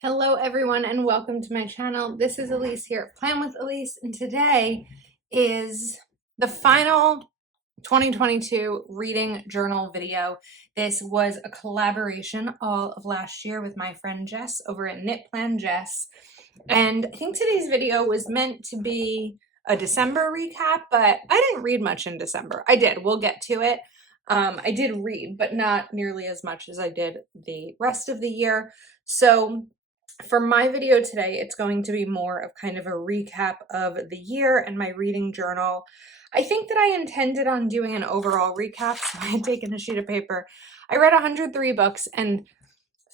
Hello everyone and welcome to my channel. This is Elise here at Plan with Elise, and today is the final 2022 reading journal video. This was a collaboration all of last year with my friend Jess over at Knit Plan Jess. And I think today's video was meant to be a December recap, but I didn't read much in December. I did, we'll get to it. I did read, but not nearly as much as I did the rest of the year. So for my video today, it's going to be more of kind of a recap of the year and my reading journal. I think that I intended on doing an overall recap, so I had taken a sheet of paper. I read 103 books and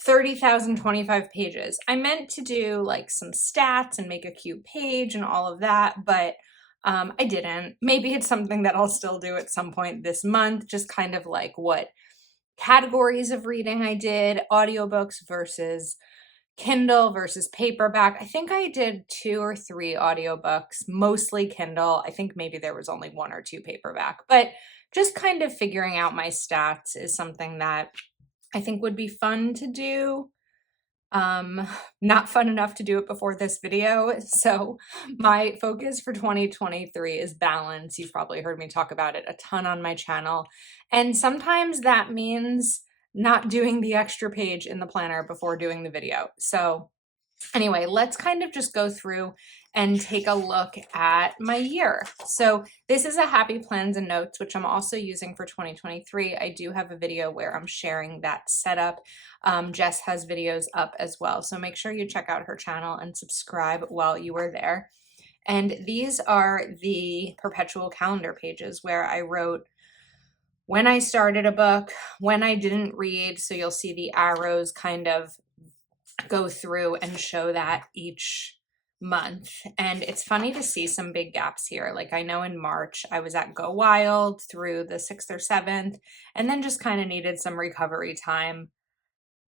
30,025 pages. I meant to do like some stats and make a cute page and all of that, but I didn't. Maybe it's something that I'll still do at some point this month, just kind of like what categories of reading I did, audiobooks versus Kindle versus paperback. I think I did 2 or 3 audiobooks, mostly Kindle. I think maybe there was only 1 or 2 paperback, but just kind of figuring out my stats is something that I think would be fun to do. Not fun enough to do it before this video. So my focus for 2023 is balance. You've probably heard me talk about it a ton on my channel. And sometimes that means not doing the extra page in the planner before doing the video. So anyway, let's kind of just go through and take a look at my year. So this is a Happy Plans and Notes, which I'm also using for 2023. I do have a video where I'm sharing that setup. Jess has videos up as well. So make sure you check out her channel and subscribe while you are there. And these are the perpetual calendar pages where I wrote when I started a book, when I didn't read. So you'll see the arrows kind of go through and show that each month. And it's funny to see some big gaps here. Like I know in March I was at Go Wild through the 6th or 7th and then just kind of needed some recovery time.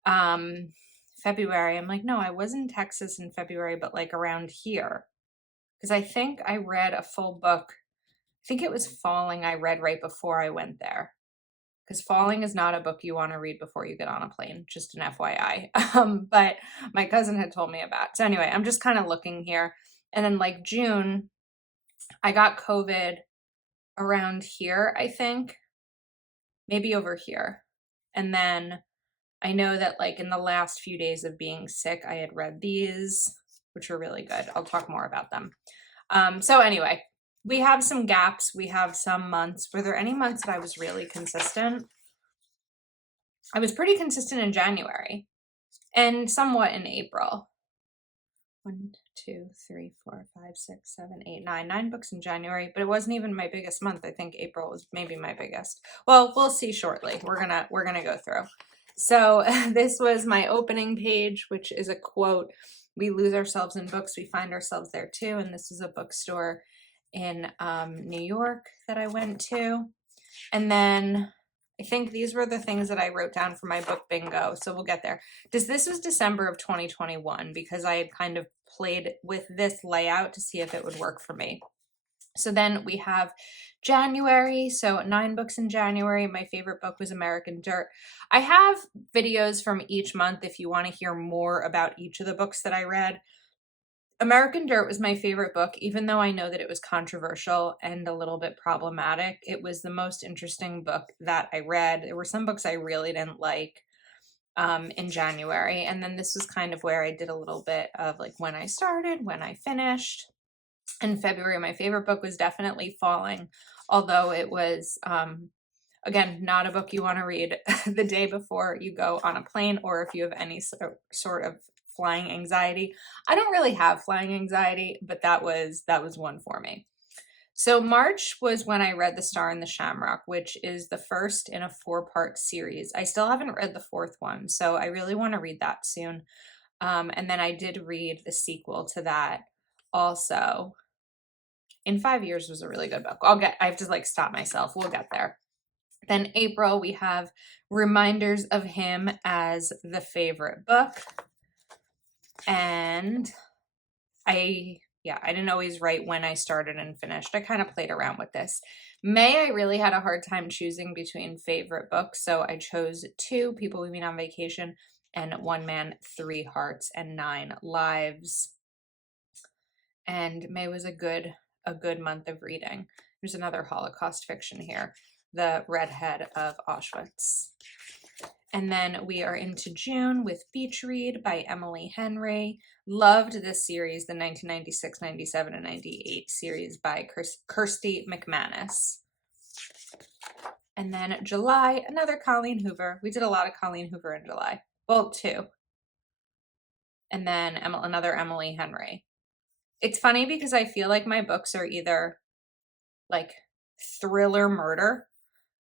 February, I'm like, no, I was in Texas in February, but like around here. Because I think I read a full book. I think it was Falling I read right before I went there. Because Falling is not a book you want to read before you get on a plane, just an FYI. But my cousin had told me about. So anyway, I'm just kind of looking here. And then like June, I got COVID around here, I think. Maybe over here. And then I know that like in the last few days of being sick, I had read these, which were really good. I'll talk more about them. So anyway, we have some gaps. We have some months. Were there any months that I was really consistent? I was pretty consistent in January and somewhat in April. 1, 2, 3, 4, 5, 6, 7, 8, 9. 9 books in January, but it wasn't even my biggest month. I think April was maybe my biggest. Well, we'll see shortly. We're gonna go through. So this was my opening page, which is a quote. We lose ourselves in books, we find ourselves there too. And this is a bookstore in New York that I went to. And then I think these were the things that I wrote down for my book bingo. So we'll get there. This was December of 2021 because I had kind of played with this layout to see if it would work for me. So then we have January. So 9 books in January. My favorite book was American Dirt. I have videos from each month if you want to hear more about each of the books that I read. American Dirt was my favorite book, even though I know that it was controversial and a little bit problematic. It was the most interesting book that I read. There were some books I really didn't like in January. And then this was kind of where I did a little bit of like when I started, when I finished. In February, my favorite book was definitely Falling, although it was, again, not a book you want to read the day before you go on a plane or if you have any sort of flying anxiety. I don't really have flying anxiety, but that was one for me. So March was when I read The Star and the Shamrock, which is the first in a 4-part series. I still haven't read the 4th one, so I really want to read that soon. And then I did read the sequel to that also. In 5 Years was a really good book. I have to like stop myself. We'll get there. Then April, we have Reminders of Him as the favorite book. And I didn't always write when I started and finished. I kind of played around with this. May, I really had a hard time choosing between favorite books. So I chose 2, People We Meet on Vacation and One Man, Three Hearts, and Nine Lives. And May was a good month of reading. There's another Holocaust fiction here, The Redhead of Auschwitz. And then we are into June with Beach Read by Emily Henry. Loved this series, the 1996, 97, and 98 series by Kirsty McManus. And then July, another Colleen Hoover. We did a lot of Colleen Hoover in July. Well, 2. And then another Emily Henry. It's funny because I feel like my books are either like thriller murder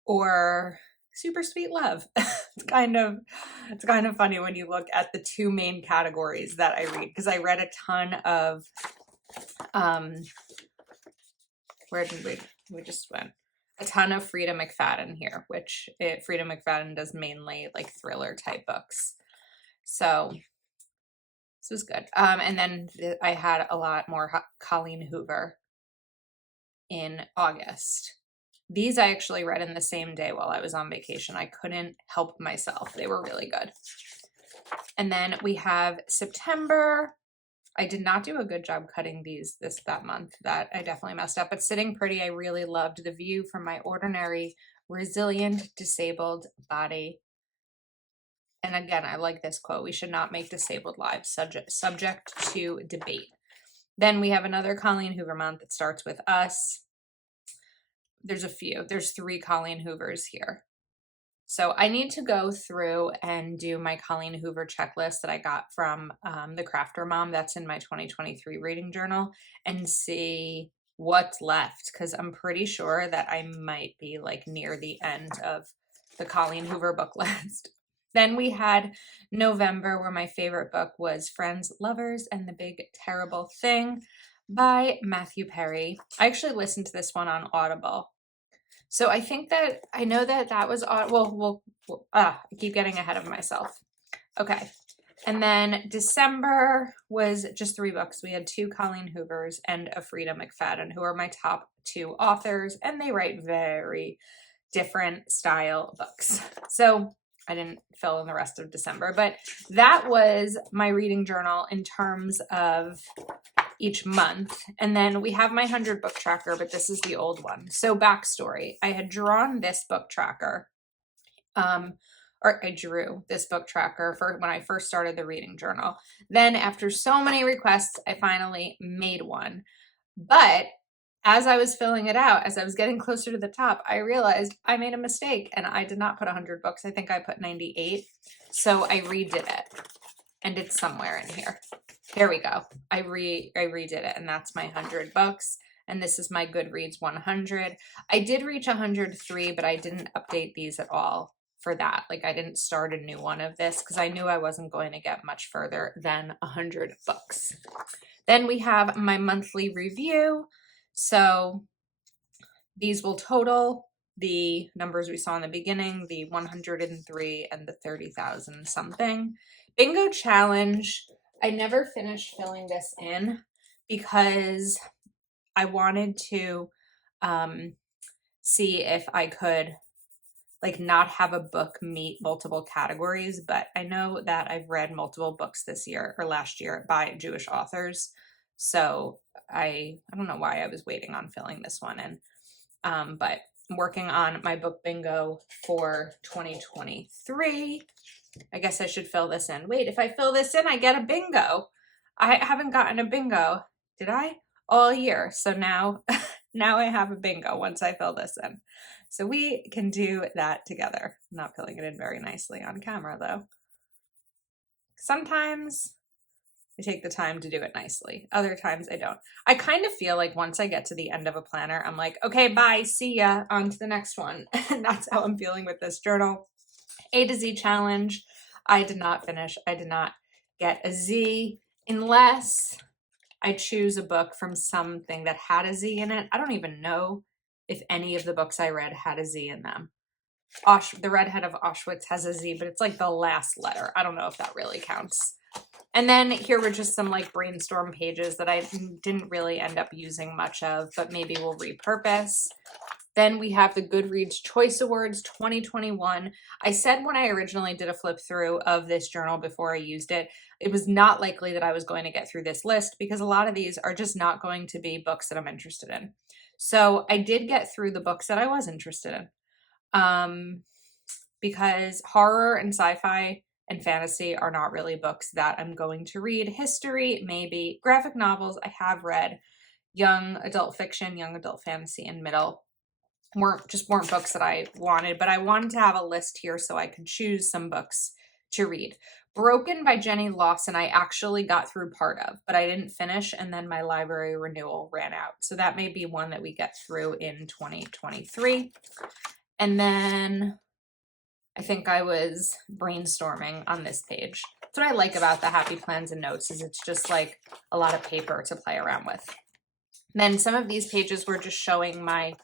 or super sweet love. It's kind of funny when you look at the 2 main categories that I read, because I read a ton of where did we just went a ton of Frida McFadden here, which Frida McFadden does mainly like thriller type books. So this was good. And then I had a lot more Colleen Hoover in August. These I actually read in the same day while I was on vacation. I couldn't help myself. They were really good. And then we have September. I did not do a good job cutting that month. That I definitely messed up. But Sitting Pretty, I really loved the view from my ordinary, resilient, disabled body. And again, I like this quote: we should not make disabled lives subject to debate. Then we have another Colleen Hoover month that starts with Us. There's 3 Colleen Hoovers here. So I need to go through and do my Colleen Hoover checklist that I got from the Crafter Mom. That's in my 2023 reading journal, and see what's left, because I'm pretty sure that I might be like near the end of the Colleen Hoover book list. Then we had November, where my favorite book was Friends, Lovers, and the Big Terrible Thing by Matthew Perry. I actually listened to this one on Audible. So I think that I know that was, I keep getting ahead of myself. Okay. And then December was just 3 books. We had 2 Colleen Hoovers and a Frida McFadden, who are my top 2 authors, and they write very different style books. So I didn't fill in the rest of December, but that was my reading journal in terms of each month. And then we have my 100 book tracker, but this is the old one. So backstory, I had drawn this book tracker, or I drew this book tracker for when I first started the reading journal. Then after so many requests, I finally made one. But as I was filling it out, as I was getting closer to the top, I realized I made a mistake and I did not put 100 books. I think I put 98. So I redid it, and it's somewhere in here. Here we go. I redid it, and that's my 100 books. And this is my Goodreads 100. I did reach 103, but I didn't update these at all for that. Like, I didn't start a new one of this because I knew I wasn't going to get much further than 100 books. Then we have my monthly review. So these will total the numbers we saw in the beginning, the 103 and the 30,000 something. Bingo challenge. I never finished filling this in because I wanted to see if I could like not have a book meet multiple categories, but I know that I've read multiple books this year or last year by Jewish authors. So I don't know why I was waiting on filling this one in, but I'm working on my book bingo for 2023. I guess I should fill this in. Wait, if I fill this in, I get a bingo. I haven't gotten a bingo, did I? All year. So now I have a bingo once I fill this in. So we can do that together. I'm not filling it in very nicely on camera though. Sometimes I take the time to do it nicely. Other times I don't. I kind of feel like once I get to the end of a planner, I'm like, okay, bye, see ya, on to the next one. And that's how I'm feeling with this journal. A to Z challenge. I did not finish. I did not get a Z unless I choose a book from something that had a Z in it. I don't even know if any of the books I read had a Z in them. The Redhead of Auschwitz has a Z, but it's like the last letter. I don't know if that really counts. And then here were just some like brainstorm pages that I didn't really end up using much of, but maybe we'll repurpose. Then we have the Goodreads Choice Awards 2021. I said when I originally did a flip through of this journal before I used it, it was not likely that I was going to get through this list because a lot of these are just not going to be books that I'm interested in. So I did get through the books that I was interested in. Because horror and sci-fi and fantasy are not really books that I'm going to read. History, maybe. Graphic novels, I have read. Young adult fiction, young adult fantasy, and middle weren't books that I wanted, but I wanted to have a list here so I could choose some books to read. Broken by Jenny Lawson, I actually got through part of, but I didn't finish, and then my library renewal ran out. So that may be one that we get through in 2023. And then I think I was brainstorming on this page. That's what I like about the Happy Plans and Notes is it's just like a lot of paper to play around with. And then some of these pages were just showing my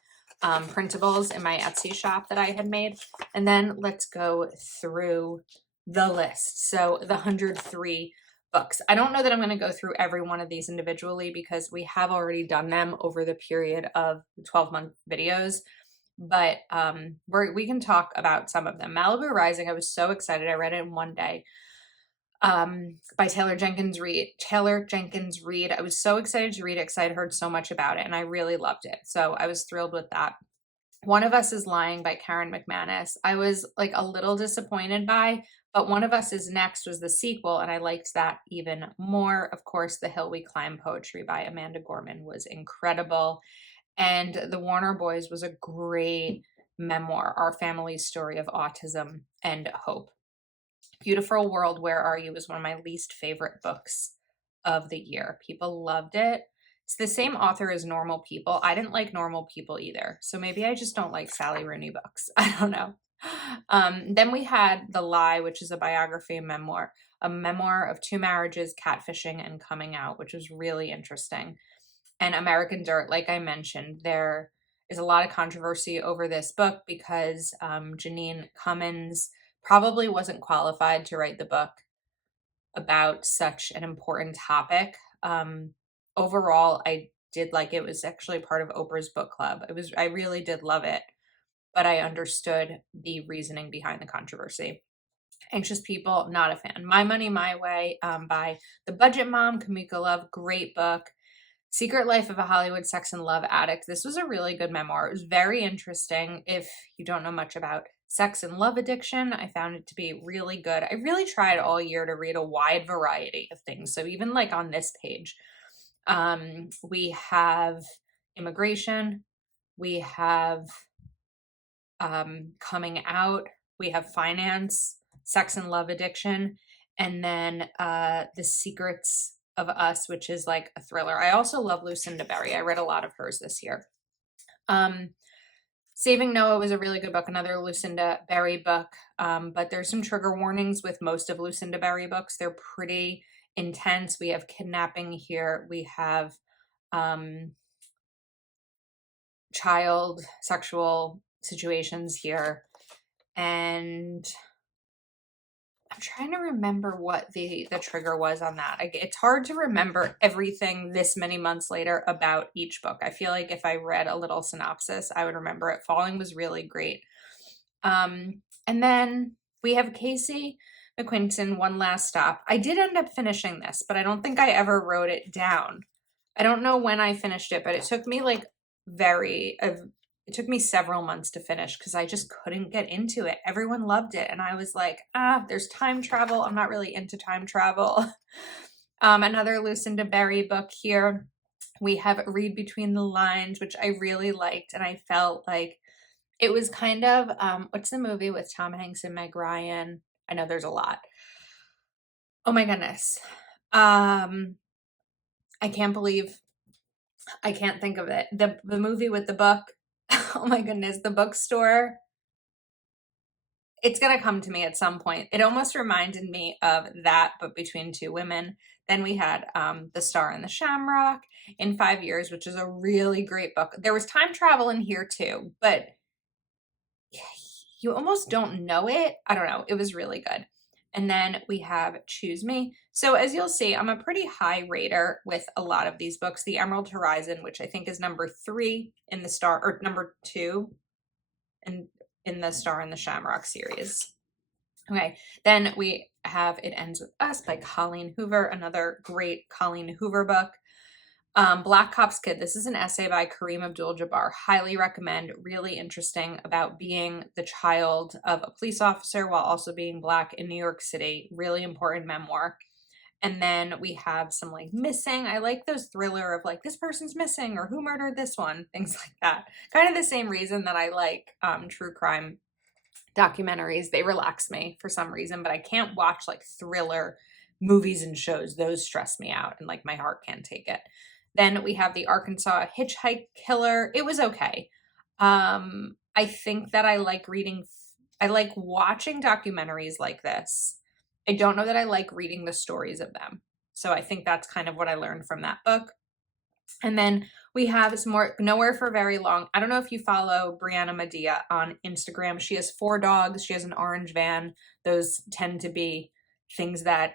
printables in my Etsy shop that I had made. And then let's go through the list. So the 103 books. I don't know that I'm going to go through every one of these individually because we have already done them over the period of 12-month videos. But we can talk about some of them. Malibu Rising, I was so excited. I read it in one day. By Taylor Jenkins Reid. I was so excited to read it because I had heard so much about it and I really loved it. So I was thrilled with that. One of Us is Lying by Karen McManus. I was like a little disappointed by, but One of Us is Next was the sequel and I liked that even more. Of course, The Hill We Climb Poetry by Amanda Gorman was incredible. And The Warner Boys was a great memoir, our family's story of autism and hope. Beautiful World, Where Are You was one of my least favorite books of the year. People loved it. It's the same author as Normal People. I didn't like Normal People either. So maybe I just don't like Sally Rooney books. I don't know. Then we had The Lie, which is a biography and memoir, a memoir of 2 marriages, catfishing, and coming out, which was really interesting. And American Dirt, like I mentioned, there is a lot of controversy over this book because Janine Cummins probably wasn't qualified to write the book about such an important topic. Overall, I did like it. It was actually part of Oprah's book club. I really did love it, but I understood the reasoning behind the controversy. Anxious People, not a fan. My Money, My Way by The Budget Mom, Kamiko Love, great book. Secret Life of a Hollywood Sex and Love Addict. This was a really good memoir. It was very interesting. If you don't know much about sex and love addiction, I found it to be really good. I really tried all year to read a wide variety of things. So even like on this page, we have immigration, we have coming out, we have finance, sex and love addiction, and then The Secrets of Us, which is like a thriller. I also love Lucinda Berry. I read a lot of hers this year. Saving Noah was a really good book, another Lucinda Berry book, but there's some trigger warnings with most of Lucinda Berry books. They're pretty intense. We have kidnapping here. We have child sexual situations here. And I'm trying to remember what the trigger was on that. It's hard to remember everything this many months later about each book. I feel like if I read a little synopsis, I would remember it. Falling was really great. And then we have Casey McQuinton, One Last Stop. I did end up finishing this, but I don't think I ever wrote it down. I don't know when I finished it, but it took me like it took me several months to finish because I just couldn't get into it. Everyone loved it. And I was like, there's time travel. I'm not really into time travel. Another Lucinda Berry book here. We have Read Between the Lines, which I really liked. And I felt like it was kind of, what's the movie with Tom Hanks and Meg Ryan? I know there's a lot. Oh my goodness. I can't believe I can't think of it. The movie with the book. Oh my goodness, The Bookstore. It's going to come to me at some point. It almost reminded me of that, but between 2 women. Then we had The Star and the Shamrock in 5 Years, which is a really great book. There was time travel in here too, but you almost don't know it. I don't know. It was really good. And then we have Choose Me. So as you'll see, I'm a pretty high rater with a lot of these books. The Emerald Horizon, which I think is number 3 in the Star, or number 2 in the Star and the Shamrock series. Okay, then we have It Ends With Us by Colleen Hoover, another great Colleen Hoover book. Black Cop's Kid. This is an essay by Kareem Abdul-Jabbar. Highly recommend. Really interesting about being the child of a police officer while also being Black in New York City. Really important memoir. And then we have some like missing. I like those thriller of like, this person's missing or who murdered this one, things like that. Kind of the same reason that I like true crime documentaries. They relax me for some reason, but I can't watch like thriller movies and shows. Those stress me out and like my heart can't take it. Then we have the Arkansas Hitchhike Killer. It was okay. I think that I like watching documentaries like this. I don't know that I like reading the stories of them. So I think that's kind of what I learned from that book. And then we have some more Nowhere for Very Long. I don't know if you follow Brianna Medea on Instagram. She has 4 dogs. She has an orange van. Those tend to be things that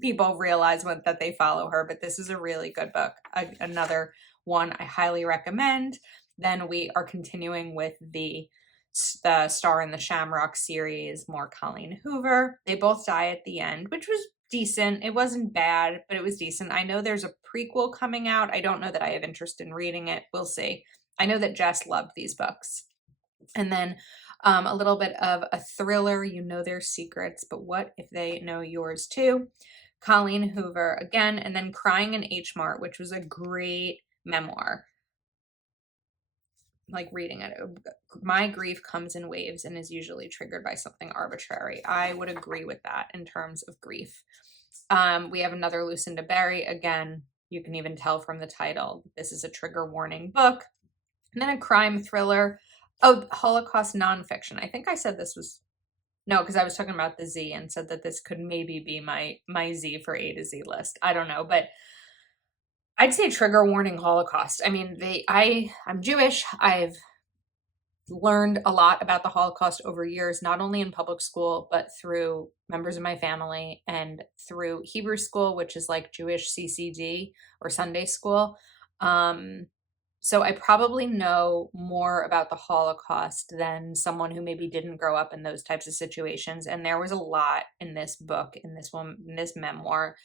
people realize that they follow her, but this is a really good book. Another one I highly recommend. Then we are continuing with the Star and the Shamrock series, more Colleen Hoover. They both die at the end, which was decent. It wasn't bad, but it was decent. I know there's a prequel coming out. I don't know that I have interest in reading it. We'll see. I know that Jess loved these books. And then a little bit of a thriller, You Know Their Secrets, but what if they know yours too? Colleen Hoover again, and then Crying in H Mart, which was a great memoir. Like reading it. My grief comes in waves and is usually triggered by something arbitrary. I would agree with that in terms of grief. We have another Lucinda Berry. Again, you can even tell from the title, this is a trigger warning book. And then a crime thriller. Oh, Holocaust nonfiction. I think I said this was, no, because I was talking about the Z and said that this could maybe be my Z for A to Z list. I don't know, but I'd say trigger warning Holocaust. I mean, I'm Jewish. I've learned a lot about the Holocaust over years, not only in public school, but through members of my family and through Hebrew school, which is like Jewish CCD or Sunday school. So I probably know more about the Holocaust than someone who maybe didn't grow up in those types of situations. And there was a lot in this book, in this memoir,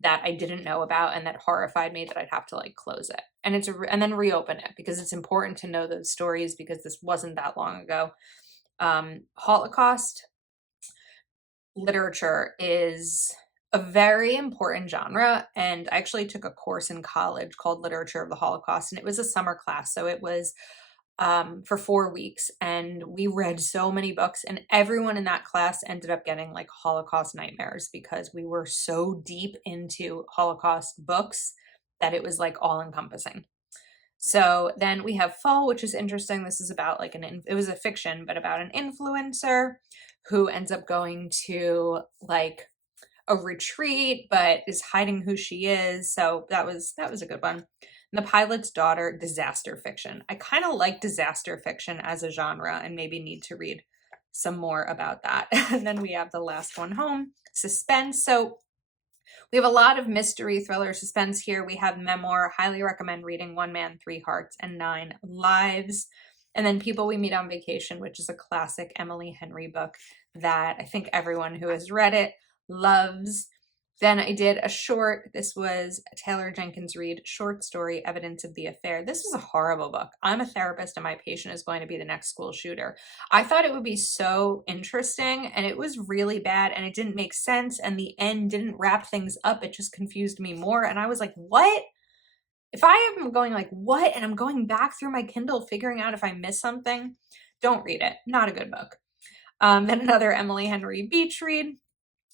that I didn't know about and that horrified me that I'd have to like close it and then reopen it because it's important to know those stories because this wasn't that long ago. Holocaust literature is a very important genre, and I actually took a course in college called Literature of the Holocaust, and it was a summer class, so it was for 4 weeks, and we read so many books, and everyone in that class ended up getting like Holocaust nightmares because we were so deep into Holocaust books that it was like all encompassing. So then we have Fall, which is interesting. This is about like it was a fiction, but about an influencer who ends up going to like a retreat, but is hiding who she is. So that was a good one. And The Pilot's Daughter, disaster fiction. I kind of like disaster fiction as a genre and maybe need to read some more about that. And then we have the last one, Home, suspense. So we have a lot of mystery, thriller, suspense here. We have memoir, highly recommend reading One Man, Three Hearts, and 9 Lives. And then People We Meet on Vacation, which is a classic Emily Henry book that I think everyone who has read it loves. Then I did a short. This was a Taylor Jenkins Reid short story, Evidence of the Affair. This is a horrible book. I'm a therapist and my patient is going to be the next school shooter. I thought it would be so interesting and it was really bad and it didn't make sense and the end didn't wrap things up. It just confused me more. And I was like, what? If I am going like, what? And I'm going back through my Kindle figuring out if I missed something, don't read it. Not a good book. Then another Emily Henry Beach read.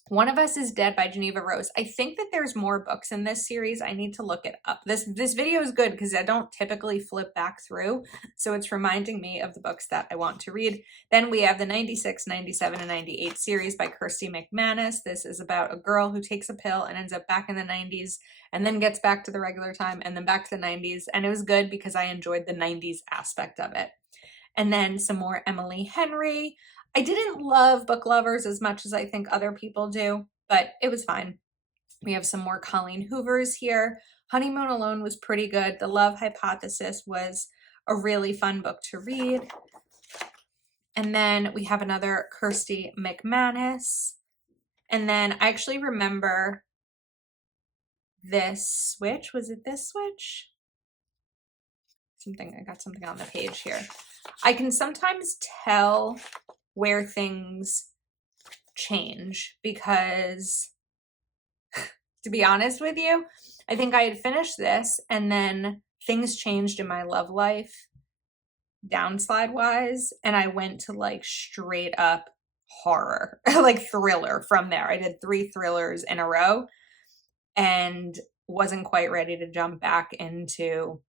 One of Us is Dead by Geneva Rose. I think that there's more books in this series. I need to look it up. This video is good because I don't typically flip back through. So it's reminding me of the books that I want to read. Then we have the 96, 97, and 98 series by Kirsty McManus. This is about a girl who takes a pill and ends up back in the 90s and then gets back to the regular time and then back to the 90s. And it was good because I enjoyed the 90s aspect of it. And then some more Emily Henry. I didn't love Book Lovers as much as I think other people do, but it was fine. We have some more Colleen Hoovers here. Honeymoon Alone was pretty good. The Love Hypothesis was a really fun book to read. And then we have another Kirsty McManus. And then I actually remember this switch. Was it this switch? I got something on the page here. I can sometimes tell where things change because, to be honest with you, I think I had finished this and then things changed in my love life downslide wise, and I went to like straight up horror, like thriller from there. I did 3 thrillers in a row and wasn't quite ready to jump back into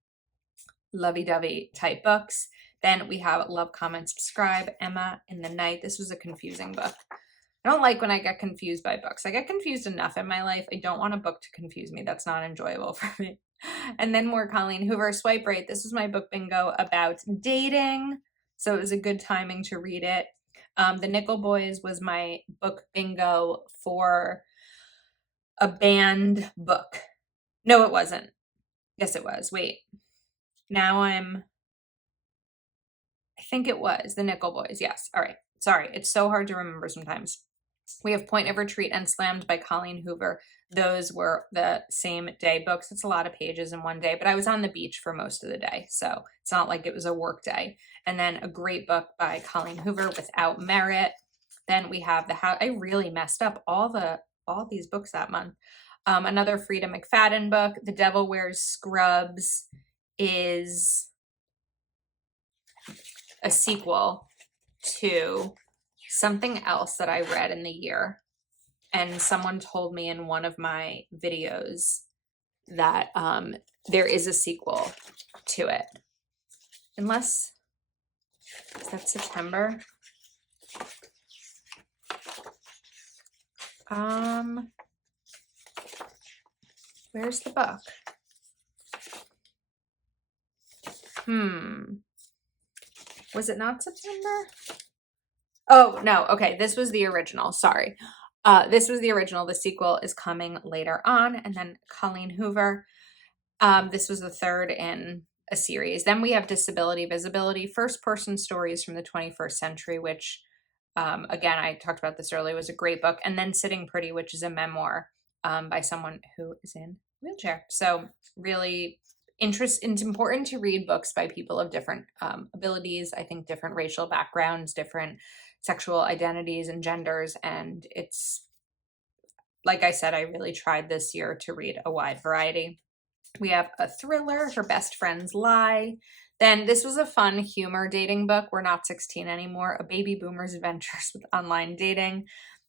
lovey-dovey type books. Then we have Love, Comment, Subscribe, Emma in the Night. This was a confusing book. I don't like when I get confused by books. I get confused enough in my life. I don't want a book to confuse me. That's not enjoyable for me. And then more Colleen Hoover, Swipe Right. This was my book bingo about dating, so it was a good timing to read it. The Nickel Boys was my book bingo for a banned book. No, it wasn't. Yes, it was. Wait. I think it was the Nickel Boys. Yes. All right. Sorry. It's so hard to remember sometimes. We have Point of Retreat and Slammed by Colleen Hoover. Those were the same day books. It's a lot of pages in one day, but I was on the beach for most of the day, so it's not like it was a work day. And then a great book by Colleen Hoover, Without Merit. Then we have I really messed up all these books that month. Another Frida McFadden book, The Devil Wears Scrubs, is a sequel to something else that I read in the year. And someone told me in one of my videos that there is a sequel to it. Is that September? Where's the book? Was it not September? Oh, no. Okay. This was the original. Sorry. This was the original. The sequel is coming later on. And then Colleen Hoover. This was the third in a series. Then we have Disability Visibility, first person stories from the 21st century, which, again, I talked about this earlier, was a great book. And then Sitting Pretty, which is a memoir by someone who is in a wheelchair. So really it's important to read books by people of different abilities. I think different racial backgrounds, different sexual identities and genders. And it's, like I said, I really tried this year to read a wide variety. We have a thriller, Her Best Friends Lie. Then this was a fun humor dating book, We're Not 16 Anymore, A Baby Boomer's Adventures with Online Dating.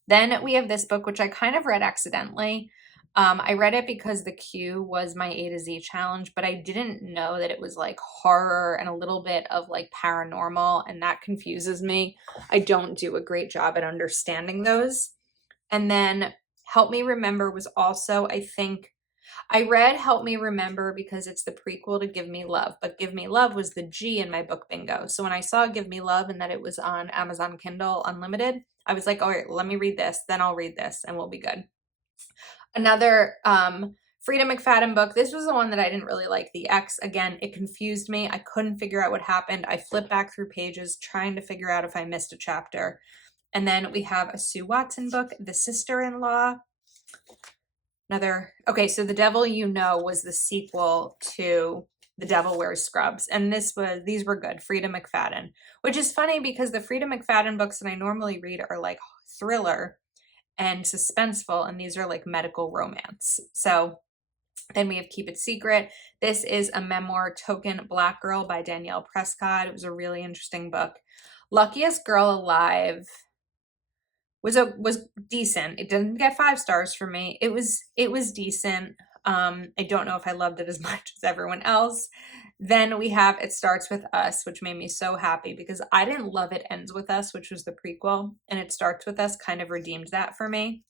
Then we have this book, which I kind of read accidentally. I read it because the Q was my A to Z challenge, but I didn't know that it was like horror and a little bit of like paranormal, and that confuses me. I don't do a great job at understanding those. And then Help Me Remember was also, I think, I read Help Me Remember because it's the prequel to Give Me Love, but Give Me Love was the G in my book bingo. So when I saw Give Me Love and that it was on Amazon Kindle Unlimited, I was like, all right, let me read this, then I'll read this and we'll be good. Another Frida McFadden book. This was the one that I didn't really like, The X. Again, it confused me. I couldn't figure out what happened. I flipped back through pages trying to figure out if I missed a chapter. And then we have a Sue Watson book, The Sister-in-Law. Okay, so The Devil You Know was the sequel to The Devil Wears Scrubs. And these were good, Frida McFadden, which is funny because the Frida McFadden books that I normally read are like thriller and suspenseful, and these are like medical romance. So then we have Keep It Secret. This is a memoir, Token Black Girl by Danielle Prescott. It was a really interesting book. Luckiest Girl Alive was decent. It didn't get 5 stars for me. It was decent. I don't know if I loved it as much as everyone else. Then we have It Starts With Us, which made me so happy because I didn't love It Ends With Us, which was the prequel, and It Starts With Us kind of redeemed that for me.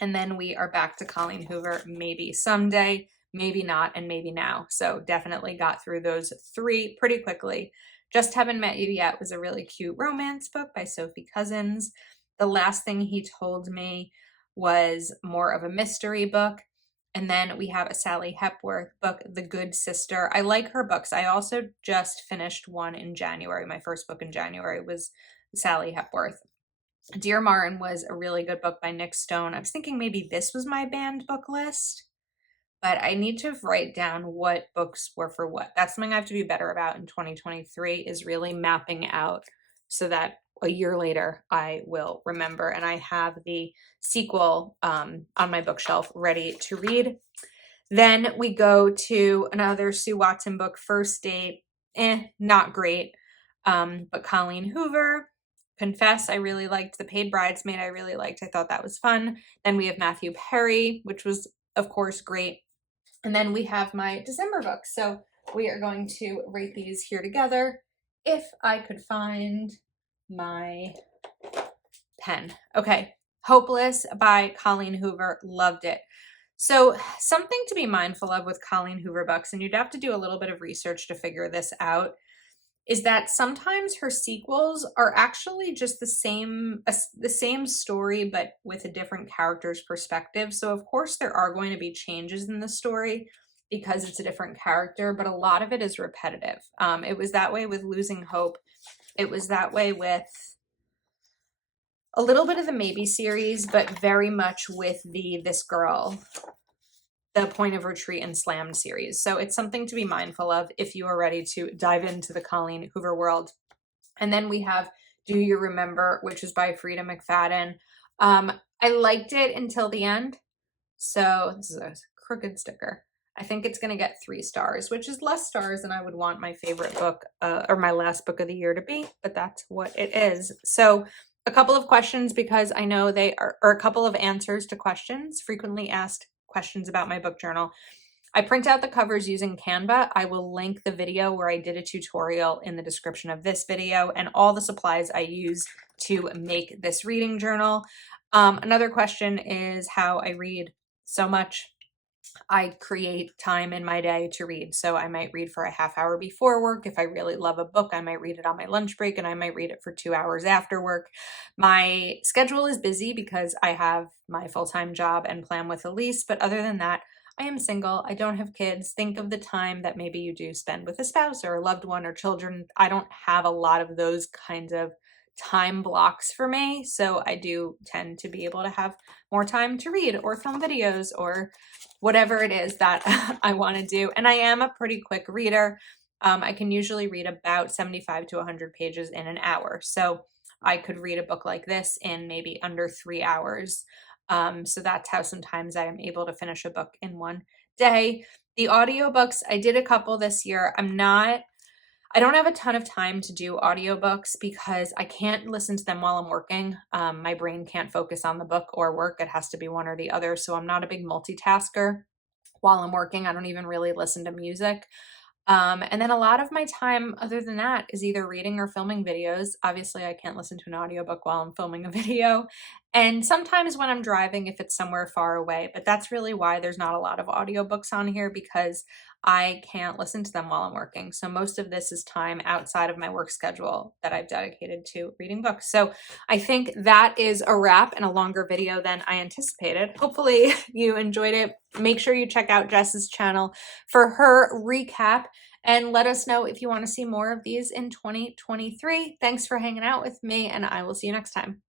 And then we are back to Colleen Hoover, Maybe Someday, Maybe Not, and Maybe Now. So definitely got through those 3 pretty quickly. Just Haven't Met You Yet was a really cute romance book by Sophie Cousins. The Last Thing He Told Me was more of a mystery book. And then we have a Sally Hepworth book, The Good Sister. I like her books. I also just finished one in January. My first book in January was Sally Hepworth. Dear Martin was a really good book by Nick Stone. I was thinking maybe this was my banned book list, but I need to write down what books were for what. That's something I have to be better about in 2023, is really mapping out so that a year later I will remember. And I have the sequel on my bookshelf ready to read. Then we go to another Sue Watson book, First Date. Not great. But Colleen Hoover, Confess, I really liked. The Paid Bridesmaid, I really liked. I thought that was fun. Then we have Matthew Perry, which was, of course, great. And then we have my December books. So we are going to rate these here together. If I could find my pen. Okay. Hopeless by Colleen Hoover. Loved it. So something to be mindful of with Colleen Hoover books, and you'd have to do a little bit of research to figure this out, is that sometimes her sequels are actually just the same story, but with a different character's perspective. So of course there are going to be changes in the story because it's a different character, but a lot of it is repetitive. It was that way with Losing Hope. It was that way with a little bit of the Maybe series, but very much with the This Girl, the Point of Retreat and Slammed series. So it's something to be mindful of if you are ready to dive into the Colleen Hoover world. And then we have Do You Remember, which is by Frida McFadden. I liked it until the end. So this is a crooked sticker. I think it's going to get 3 stars, which is less stars than I would want my favorite book or my last book of the year to be, but that's what it is. So a couple of questions, because I know they are, or a couple of answers to questions, frequently asked questions about my book journal. I print out the covers using Canva. I will link the video where I did a tutorial in the description of this video, and all the supplies I use to make this reading journal. Another question is how I read so much. I create time in my day to read. So I might read for a half hour before work. If I really love a book, I might read it on my lunch break, and I might read it for 2 hours after work. My schedule is busy because I have my full-time job and Plan with Elise. But other than that, I am single. I don't have kids. Think of the time that maybe you do spend with a spouse or a loved one or children. I don't have a lot of those kinds of time blocks for me. So I do tend to be able to have more time to read or film videos or whatever it is that I want to do. And I am a pretty quick reader. I can usually read about 75 to 100 pages in an hour. So I could read a book like this in maybe under 3 hours. So that's how sometimes I am able to finish a book in one day. The audiobooks, I did a couple this year. I don't have a ton of time to do audiobooks because I can't listen to them while I'm working. My brain can't focus on the book or work. It has to be one or the other. So I'm not a big multitasker while I'm working. I don't even really listen to music. And then a lot of my time other than that is either reading or filming videos. Obviously, I can't listen to an audiobook while I'm filming a video. And sometimes when I'm driving, if it's somewhere far away, but that's really why there's not a lot of audiobooks on here, because I can't listen to them while I'm working. So most of this is time outside of my work schedule that I've dedicated to reading books. So I think that is a wrap and a longer video than I anticipated. Hopefully you enjoyed it. Make sure you check out Jess's channel for her recap, and let us know if you want to see more of these in 2023. Thanks for hanging out with me, and I will see you next time.